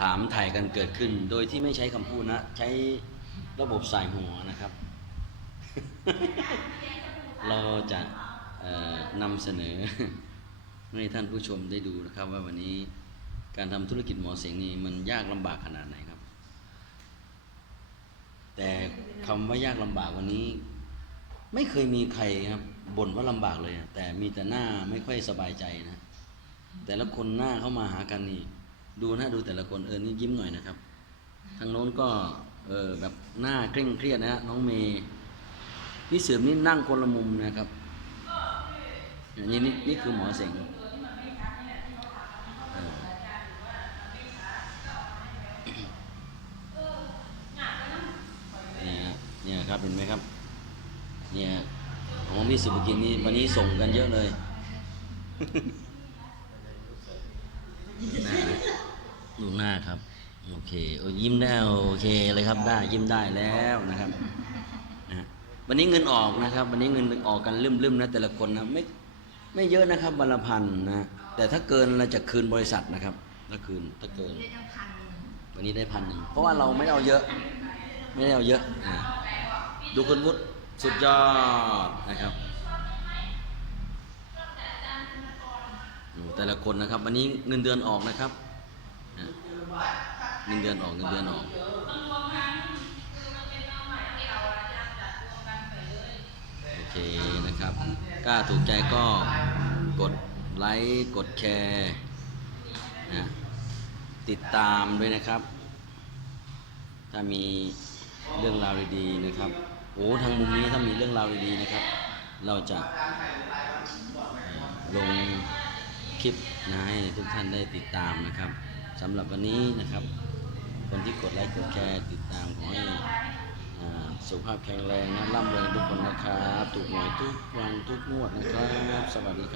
ถามถ่ายกันเกิดขึ้น โดยที่ไม่ใช้คำพูดนะ ใช้ระบบสายหัวนะครับ เราจะนำเสนอให้ท่านผู้ชมได้ดูนะครับ ว่าวันนี้การทำธุรกิจหมอเสียงนี่มันยากลำบากขนาดไหนครับ แต่คำว่ายากลำบากวันนี้ ไม่เคยมีใครครับบ่นว่าลำบากเลย แต่มีแต่หน้าไม่ค่อยสบายใจนะ แต่ละคนหน้าเข้ามาหากันนี่ ดูน้าดูแต่ละคนเออนี่ยิ้มหน่อยนะครับ ทางโน้นก็เออแบบหน้าเคร่งเครียดนะฮะน้องเมย์พี่เสือมนี่นั่งคนละมุมนะครับอันนี้นี่นี่คือหมอเสงเออเนี่ยเนี่ยครับเห็นไหมครับ เนี่ยของพี่สุภกินนี่วันนี้ส่งกันเยอะเลยน้า ดูหน้าครับ โอเคโอ้ยิ้มได้โอเคเลยครับได้ยิ้มได้แล้วนะครับนะวันนี้เงินออกนะครับ วันนี้เงินออกกันลืมๆนะแต่ละคนนะไม่ไม่เยอะนะครับวันละพันนะแต่ถ้าเกินเราจะคืนบริษัทนะครับถ้าคืนถ้าเกิน วันนี้ได้พันหนึ่งเพราะว่าเราไม่เอาเยอะ ไม่ได้เอาเยอะอ่าดูคุณวุฒิสุดยอดนะครับแต่ละคนนะครับ วันนี้เงินเดือนออกนะครับ เงินเดือนออกเงินเดือนออกโอเคนะครับกล้าถูกใจก็กดไลค์กดแชร์นะติดตามด้วยนะครับ ถ้ามีเรื่องราวดีๆนะครับโอ้ทางมุมนี้ถ้ามีเรื่องราวดีๆนะครับ เราจะลงคลิปนะให้ทุกท่านได้ติดตามนะครับ สำหรับวันนี้นะครับ คนที่กดไลค์กดแชร์ติดตามขอให้สุขภาพแข็งแรงนะร่ำรวยทุกคนนะครับ ถูกหวยทุกวันทุกงวดนะครับ สวัสดีครับ